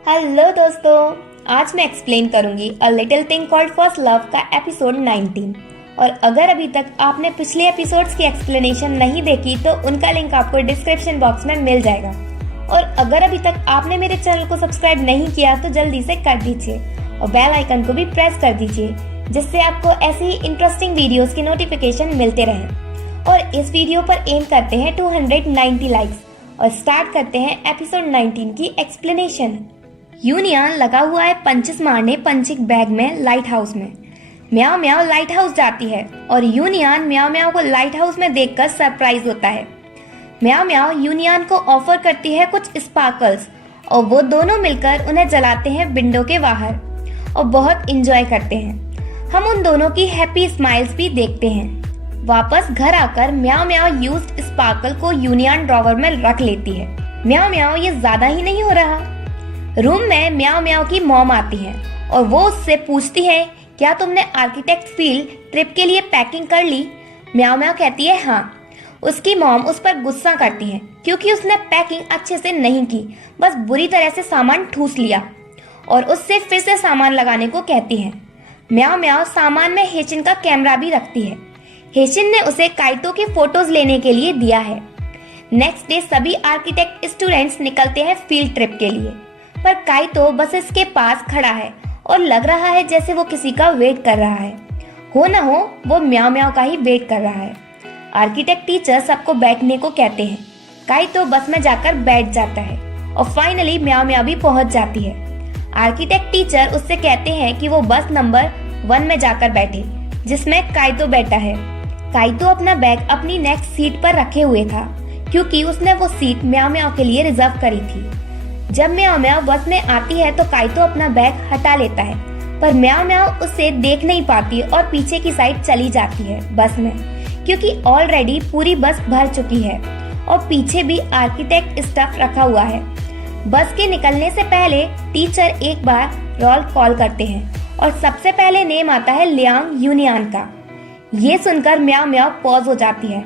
Hello दोस्तों, आज मैं एक्सप्लेन करूंगी a little thing called first love का एपिसोड 19। और अगर अभी तक आपने पिछले एपिसोड्स की एक्सप्लेनेशन नहीं देखी तो उनका लिंक आपको डिस्क्रिप्शन बॉक्स में मिल जाएगा। और अगर अभी तक आपने मेरे चैनल को सब्सक्राइब नहीं किया तो जल्दी से कर दीजिए और बेल आइकन को भी प्रेस कर दीजिए, जिससे आपको ऐसे ही इंटरेस्टिंग वीडियोस की नोटिफिकेशन मिलते रहें। और इस वीडियो पर एम करते हैं 290 लाइक्स और स्टार्ट करते हैं एपिसोड 19 की एक्सप्लेनेशन। यूनियन लगा हुआ है पंचेस मारने पंचिक बैग में लाइट हाउस में। म्याओ म्याओ लाइट हाउस जाती है और यूनियन म्याओ म्याओ को लाइट हाउस में देखकर सरप्राइज होता है। म्याओ म्याओ यूनियन को ऑफर करती है कुछ स्पार्कल्स और वो दोनों मिलकर उन्हें जलाते हैं विंडो के बाहर और बहुत इंजॉय करते हैं। हम उन दोनों की हैप्पी स्माइल्स भी देखते हैं। वापस घर आकर म्याओ म्याओ यूज्ड स्पार्कल को यूनियन ड्रॉवर में रख लेती है। म्याओ म्याओ ये ज्यादा ही नहीं हो रहा। रूम में म्याओ म्याओ की मॉम आती है और वो उससे पूछती है, क्या तुमने आर्किटेक्ट फील्ड ट्रिप के लिए पैकिंग कर ली? म्याओ म्याओ कहती है हाँ। उसकी मॉम उस पर गुस्सा करती है क्योंकि उसने पैकिंग अच्छे से नहीं की, बस बुरी तरह से सामान ठूस लिया और उससे फिर से सामान लगाने को कहती है। म्याओ म्याओ सामान में हेचिन का कैमरा भी रखती है। हेचिन ने उसे काइतो के फोटोज लेने के लिए दिया है। नेक्स्ट डे सभी आर्किटेक्ट स्टूडेंट्स निकलते हैं फील्ड ट्रिप के लिए, पर काइतो बस इसके पास खड़ा है और लग रहा है जैसे वो किसी का वेट कर रहा है। हो ना हो वो म्याओ म्याओ का ही वेट कर रहा है। आर्किटेक्ट टीचर सबको बैठने को कहते हैं। काइतो बस में जाकर बैठ जाता है और फाइनली म्याओ म्याओ भी पहुंच जाती है। आर्किटेक्ट टीचर उससे कहते हैं कि वो बस नंबर 1 में जाकर बैठे, जिसमें काइतो बैठा है। काइतो अपना बैग अपनी नेक्स्ट सीट पर रखे हुए था क्योंकि उसने वो सीट म्याओ म्याओ के लिए रिजर्व करी थी। जब म्याओ म्याओ बस में आती है तो काइतो अपना बैग हटा लेता है, पर म्याओ म्याओ उसे देख नहीं पाती और पीछे की साइड चली जाती है बस में, क्योंकि ऑलरेडी पूरी बस भर चुकी है और पीछे भी आर्किटेक्ट स्टफ रखा हुआ है। बस के निकलने से पहले टीचर एक बार रोल कॉल करते हैं और सबसे पहले नेम आता है लियांग यूनियन का। ये सुनकर म्याओ म्याओ पॉज हो जाती है।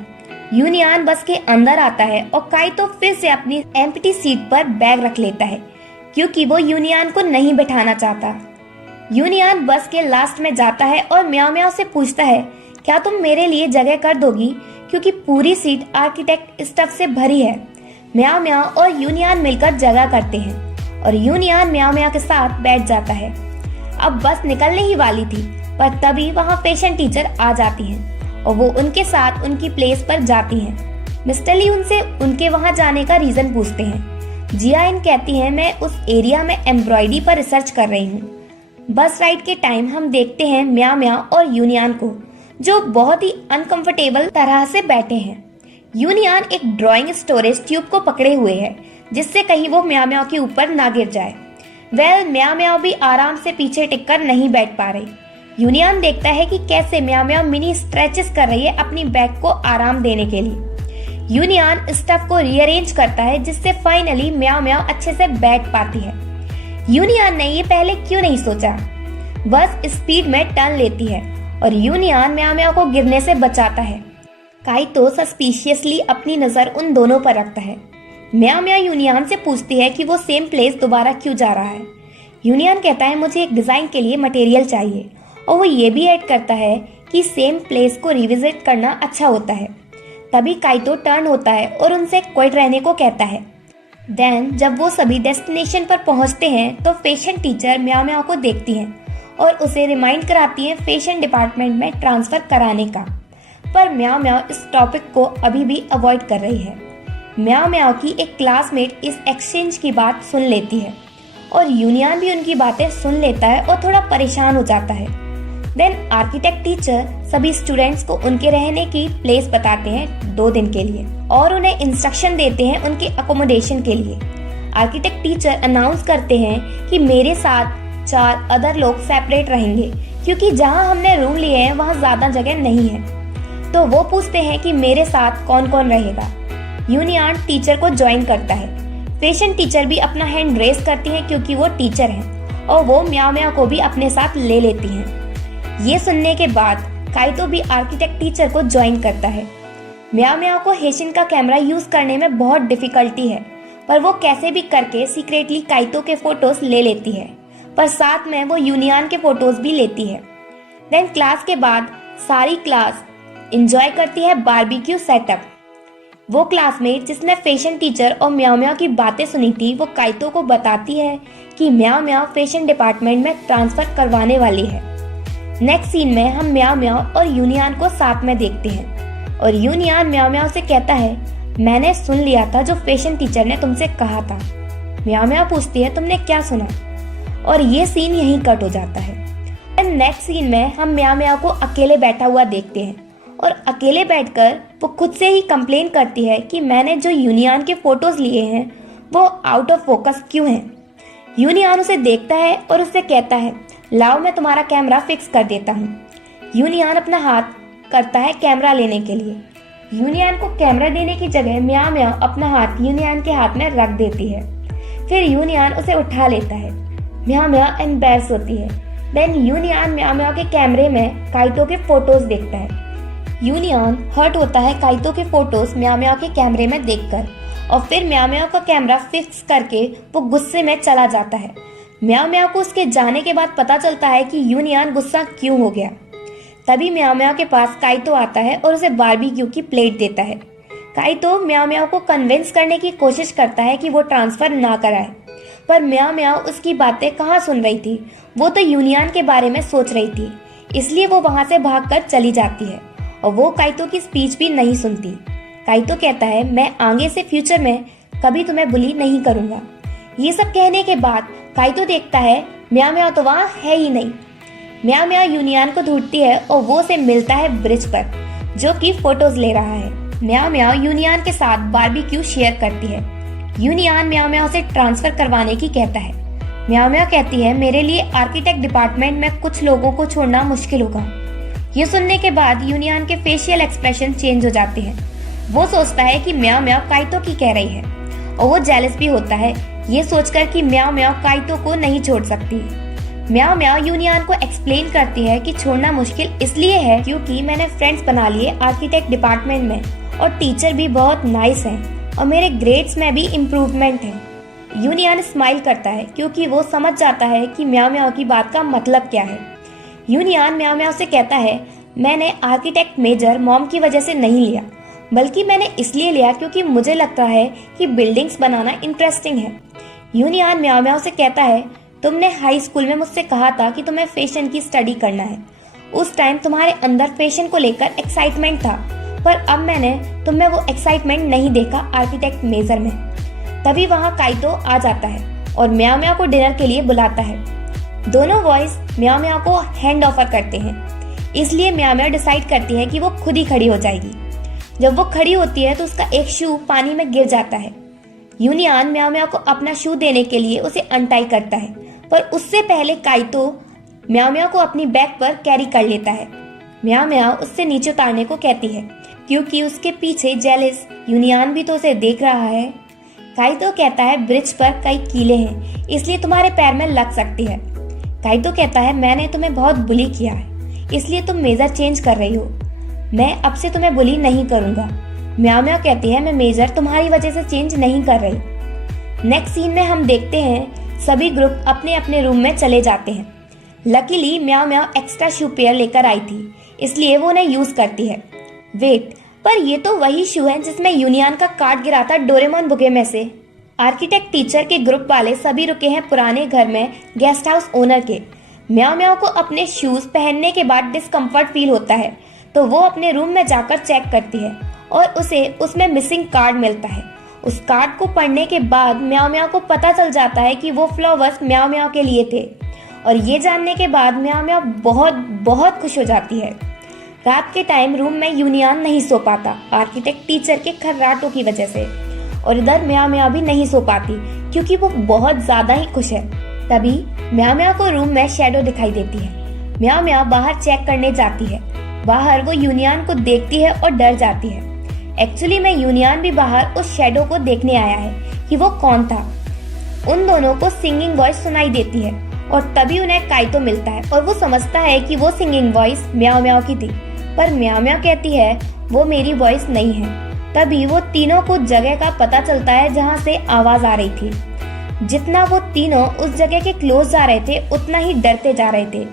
यूनियन बस के अंदर आता है और काइतो फिर से अपनी एम्प्टी सीट पर बैग रख लेता है क्योंकि वो यूनियन को नहीं बैठाना चाहता। यूनियन बस के लास्ट में जाता है और म्याओ म्याओ से पूछता है, क्या तुम मेरे लिए जगह कर दोगी, क्योंकि पूरी सीट आर्किटेक्ट स्टफ से भरी है। म्याओ म्याओ और यूनियन मिलकर जगह करते हैं और यूनियन म्याओ म्याओ के साथ बैठ जाता है। अब बस निकलने ही वाली थी, पर तभी वहाँ फैशन टीचर आ जाती है और वो उनके साथ उनकी प्लेस पर जाती हैं। मिस्टर ली उनसे उनके वहां जाने का रीजन पूछते हैं। जियाइन कहती है, मैं उस एरिया में एम्ब्रॉयडरी पर रिसर्च कर रही हूँ। बस राइड के टाइम हम देखते हैं म्याओ म्याओ और यूनियन को, जो बहुत ही अनकंफर्टेबल तरह से बैठे हैं। यूनियन एक ड्राइंग स्टोरेज ट्यूब को पकड़े हुए है, जिससे कहीं वो म्याओ म्याओ के ऊपर ना गिर जाए। म्याओ म्याओ भी आराम से पीछे टिककर नहीं बैठ पा रही। यूनियन देखता है कि कैसे म्याओ म्याओ मिनी स्ट्रेचेस कर रही है अपनी बैक को आराम देने के लिए। यूनियन स्टफ को रीअरेंज करता है, जिससे फाइनली म्याओ म्याओ अच्छे से बैठ पाती है। यूनियन ने ये पहले क्यों नहीं सोचा। बस स्पीड में टर्न लेती है और यूनियन म्याओ म्याओ को गिरने से बचाता है। काइतो सस्पिशियसली अपनी नजर उन दोनों पर रखता है। म्याओ म्याओ यूनियन से पूछती है कि वो सेम प्लेस दोबारा क्यों जा रहा है। यूनियन कहता है, मुझे एक डिजाइन के लिए मटेरियल चाहिए, और वो ये भी ऐड करता है कि सेम प्लेस को रिविजिट करना अच्छा होता है। तभी काइतो टर्न होता है और उनसे क्विट रहने को कहता है। देन जब वो सभी डेस्टिनेशन पर पहुंचते हैं तो फैशन टीचर म्याओ म्याओ को देखती हैं और उसे रिमाइंड कराती हैं फैशन डिपार्टमेंट में ट्रांसफर कराने का, पर म्याओ म्याओ इस टॉपिक को अभी भी अवॉइड कर रही है। म्याओ म्याओ की एक क्लासमेट इस एक्सचेंज की बात सुन लेती है और यूनियन भी उनकी बातें सुन लेता है और थोड़ा परेशान हो जाता है। देन आर्किटेक्ट टीचर सभी स्टूडेंट्स को उनके रहने की प्लेस बताते हैं 2 दिन के लिए और उन्हें इंस्ट्रक्शन देते हैं उनके अकोमोडेशन के लिए। आर्किटेक्ट टीचर अनाउंस करते हैं कि मेरे साथ 4 अदर लोग सेपरेट रहेंगे, क्योंकि जहां हमने रूम लिए हैं वहां ज्यादा जगह नहीं है। तो वो पूछते हैं कि मेरे साथ कौन कौन रहेगा। यूनियन टीचर को ज्वाइन करता है। फैशन टीचर भी अपना हैंड रेस करती है क्योंकि वो टीचर हैं और वो म्याओ म्याओ को भी अपने साथ ले लेती हैं। ये सुनने के बाद काइतो भी आर्किटेक्ट टीचर को ज्वाइन करता है। म्याओ म्याओ को हेशिन का कैमरा यूज करने में बहुत डिफिकल्टी है, पर वो कैसे भी करके सीक्रेटली काइतो के फोटोज ले लेती है, पर साथ में वो यूनियन के फोटोज भी लेती है। देन क्लास के बाद सारी क्लास एंजॉय करती है बारबेक्यू सेटअप। वो क्लासमेट जिसने फैशन टीचर और म्याओ म्याओ की बातें सुनी थी, वो काइतो को बताती है कि म्याओ म्याओ फैशन डिपार्टमेंट में ट्रांसफर करवाने वाली है। नेक्स्ट सीन में हम म्याओ म्याओ और यूनियन को साथ में देखते हैं और यूनियन म्याओ म्याओ से कहता है, मैंने सुन लिया था जो फैशन टीचर ने तुमसे कहा था। म्याओ म्याओ पूछती है, तुमने क्या सुना? और ये सीन यहीं कट हो जाता है। नेक्स्ट सीन में हम म्याओ म्याओ को अकेले बैठा हुआ देखते हैं और अकेले बैठकर वो खुद से ही कंप्लेन करती है कि मैंने जो यूनियन के फोटोज लिए हैं वो आउट ऑफ फोकस क्यों हैं। यूनियन उसे देखता है और उससे कहता है, लाओ मैं तुम्हारा कैमरा फिक्स कर देता हूँ। यूनियन अपना हाथ करता है कैमरा लेने के लिए। यूनियन को कैमरा देने की जगह म्याओ म्याओ अपना हाथ यूनियन के हाथ में रख देती है। फिर यूनियन उसे उठा लेता है। म्याओ म्याओ एम्बैरेस होती है। देन यूनियन म्याओ म्याओ के कैमरे में काइतो के फोटोज देखता है। यूनियन हर्ट होता है काइतो के फोटोज म्याओ म्याओ के कैमरे में देखकर और फिर म्याओ म्याओ का कैमरा फिक्स करके वो गुस्से में चला जाता है। म्याओ म्याओ को उसके जाने के बाद पता चलता है कि यूनियन गुस्सा क्यों हो गया। तभी म्याओ म्याओ के पास काइतो आता है और उसे बारबेक्यू की प्लेट देता है। काइतो म्याओ म्याओ को कन्विंस करने की कोशिश करता है कि वो ट्रांसफर ना कराए, पर म्याओ म्याओ उसकी बातें कहाँ सुन रही थी। वो तो यूनियन के बारे में सोच रही थी, इसलिए वो वहां से भागकर चली जाती है और वो काइतो की स्पीच भी नहीं सुनती। काइतो कहता है, मैं आगे से फ्यूचर में कभी तुम्हें बुली नहीं करूंगा। ये सब कहने के बाद काइतो देखता है म्याओ म्याओ तो वहाँ है ही नहीं। म्याओ म्याओ यूनियन को ढूंढती है और वो उसे मिलता है ब्रिज पर, जो कि फोटोज ले रहा है। म्याओ म्याओ यूनियन के साथ बारबेक्यू शेयर करती है। यूनियन म्याओ म्याओ से ट्रांसफर करवाने की कहता है। म्याओ म्याओ कहती है, मेरे लिए आर्किटेक्ट डिपार्टमेंट में कुछ लोगों को छोड़ना मुश्किल होगा। ये सुनने के बाद यूनियन के फेशियल एक्सप्रेशन चेंज हो जाते हैं। वो सोचता है कि म्याओ म्याओ काइतो की कह रही है और वो जेलस भी होता है ये सोचकर कि म्याओ म्याओ काइतो को नहीं छोड़ सकती। म्याओ म्याओ यूनियन को एक्सप्लेन करती है कि छोड़ना मुश्किल इसलिए है क्योंकि मैंने फ्रेंड्स बना लिए आर्किटेक्ट डिपार्टमेंट में और टीचर भी बहुत नाइस हैं और मेरे ग्रेड्स में भी इम्प्रूवमेंट है। यूनियन स्माइल करता है क्योंकि वो समझ जाता है कि म्याओ म्याओ की बात का मतलब क्या है। यूनियन म्याओ म्याओ से कहता है, मैंने आर्किटेक्ट मेजर मॉम की वजह से नहीं लिया, बल्कि मैंने इसलिए लिया क्योंकि मुझे लगता है कि बिल्डिंग्स बनाना इंटरेस्टिंग है। यूनियन म्याओ म्याओ से कहता है, तुमने हाई स्कूल में मुझसे कहा था कि तुम्हें फैशन की स्टडी करना है। उस टाइम तुम्हारे अंदर फैशन को लेकर एक्साइटमेंट था, पर अब मैंने तुम्हें वो एक्साइटमेंट नहीं देखा आर्किटेक्ट मेजर में। तभी वहाँ काइतो आ जाता है और म्याओ म्याओ को डिनर के लिए बुलाता है। दोनों बॉयज म्याओ म्याओ को हैंड ऑफर करते हैं, इसलिए म्याओ म्याओ डिसाइड करती है कि वो खुद ही खड़ी हो जाएगी। जब वो खड़ी होती है तो उसका एक शू पानी में गिर जाता है। यूनियन म्याओ म्याओ को अपना शू देने के लिए उसे अनटाई करता है, पर उससे पहले काइतो म्याओ म्याओ को अपनी बैक पर कैरी कर लेता है। म्याओ म्याओ उससे नीचे उतारने को कहती है क्योंकि उसके पीछे जेलस यूनियन भी तो उसे देख रहा है। काइतो कहता है, ब्रिज पर कई कीले हैं, इसलिए तुम्हारे पैर में लग सकती है। काइतो कहता है, मैंने तुम्हें बहुत बुली किया है, इसलिए तुम मेजर चेंज कर रही हो। मैं अब से तुम्हें बुली नहीं करूंगा। म्याओ म्याओ कहती है, मैं मेजर तुम्हारी वजह से चेंज नहीं कर रही। नेक्स्ट सीन में हम देखते हैं सभी ग्रुप अपने अपने रूम में चले जाते हैं। लकीली म्याओ म्याओ एक्स्ट्रा शू पेयर लेकर आई थी, इसलिए वो उन्हें यूज करती है। वेट, पर ये तो वही शू है जिसमें यूनियन का कार्ड गिरा था डोरेमोन बुके में से। आर्किटेक्ट टीचर के ग्रुप वाले सभी रुके हैं पुराने घर में गेस्ट हाउस ओनर के। म्याओ म्याओ को अपने शूज पहनने के बाद डिस्कम्फर्ट फील होता है, तो वो अपने रूम में जाकर चेक करती है और उसे उसमें मिसिंग कार्ड मिलता है। उस कार्ड को पढ़ने के बाद म्याओ म्याओ को पता चल जाता है कि वो फ्लावर्स म्याओ म्याओ के लिए थे, और ये जानने के बाद म्याओ म्याओ बहुत बहुत खुश हो जाती है। रात के टाइम रूम में यूनियन नहीं सो पाता आर्किटेक्ट टीचर के खर्राटों की वजह से, और इधर म्याओ म्याओ भी नहीं सो पाती क्योंकि वो बहुत ज्यादा ही खुश है। तभी म्याओ म्याओ को रूम में शैडो दिखाई देती है। म्याओ म्याओ बाहर चेक करने जाती है। बाहर वो यूनियन को देखती है और डर जाती है। एक्चुअली में यूनियन भी बाहर उस शैडो को देखने आया है कि वो कौन था। उन दोनों को सिंगिंग वॉइस सुनाई देती है और तभी उन्हें काइतो मिलता है और वो समझता है कि वो सिंगिंग वॉइस म्याओ म्याओ की थी, पर म्याओ म्याओ कहती है वो मेरी वॉइस नहीं है। तभी वो तीनों को जगह का पता चलता है जहाँ से आवाज आ रही थी। जितना वो तीनों उस जगह के क्लोज जा रहे थे उतना ही डरते जा रहे थे।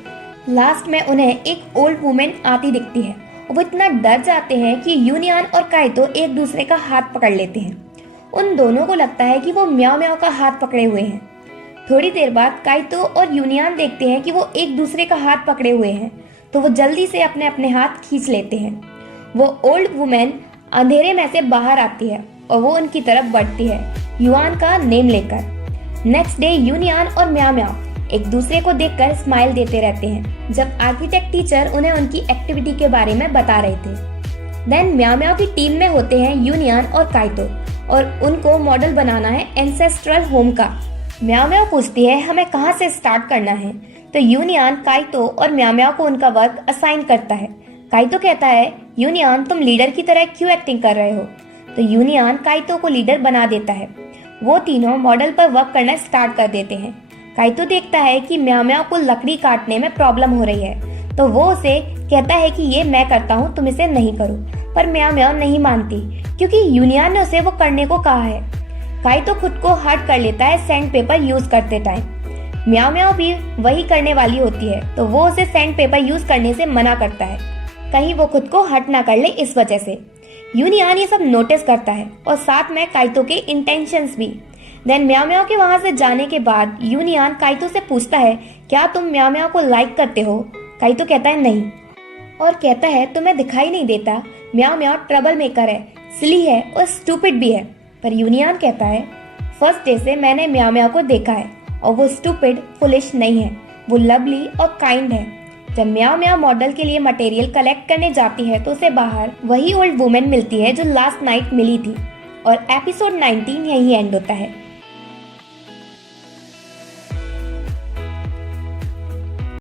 लास्ट में उन्हें एक ओल्ड वुमेन आती दिखती है। वो इतना डर जाते हैं कि यूनियन और काइतो एक दूसरे का हाथ पकड़ लेते हैं। उन दोनों को लगता है कि वो म्याओ म्याओ का हाथ पकड़े हुए हैं। थोड़ी देर बाद काइतो और यूनियन देखते हैं कि वो एक दूसरे का हाथ पकड़े हुए हैं, तो वो जल्दी से अपने अपने हाथ खींच लेते हैं। वो ओल्ड वुमेन अंधेरे में से बाहर आती है और वो उनकी तरफ बढ़ती है, युआन का नेम लेकर। नेक्स्ट डे यूनियन और म्याओ म्याओ एक दूसरे को देखकर स्माइल देते रहते हैं जब आर्किटेक्ट टीचर उन्हें उनकी एक्टिविटी के बारे में बता रहे थे। देन म्याओ म्याओ की टीम में होते हैं यूनियन और काइतो और उनको मॉडल बनाना है एंसेस्ट्रल होम का। म्याओ म्याओ पूछती है हमें कहाँ से स्टार्ट करना है, तो यूनियन काइतो और म्याओ म्याओ को उनका वर्क असाइन करता है। काइतो कहता है यूनियन तुम लीडर की तरह क्यों एक्टिंग कर रहे हो, तो यूनियन काइतो को लीडर बना देता है। वो तीनों मॉडल पर वर्क करना स्टार्ट कर देते हैं। काइतो देखता है कि म्याओ म्याओ को लकड़ी काटने में प्रॉब्लम हो रही है, तो वो उसे कहता है कि ये मैं करता हूँ, तुम इसे नहीं करो। पर म्याओ म्याओ नहीं मानती क्योंकि यूनियन ने उसे वो करने को कहा है। काइतो खुद को हर्ट कर लेता है सैंड पेपर यूज करते टाइम। म्याओ म्याओ भी वही करने वाली होती है, तो वो उसे सैंड पेपर यूज करने से मना करता है, कहीं वो खुद को हर्ट ना कर ले इस वजह से। यूनियन ये सब नोटिस करता है और साथ में काइतो के इंटेंशंस भी। देन म्याओ म्याओ के वहां से जाने के बाद यूनियन काइतो से पूछता है क्या तुम म्याओ म्याओ को लाइक करते हो। काइतो कहता है नहीं और कहता है तुम्हें दिखाई नहीं देता म्याओ म्याओ ट्रबल मेकर है, सिली है और स्टूपिड भी है। पर यूनियन कहता है फर्स्ट डे से मैंने म्याओ म्याओ को देखा है और वो स्टूपिड फुलिश नहीं है, वो लवली और काइंड है। जब म्याओ म्याओ मॉडल के लिए मटेरियल कलेक्ट करने जाती है तो उसे बाहर वही ओल्ड वुमेन मिलती है जो लास्ट नाइट मिली थी। और एपिसोड 19 यही एंड होता है।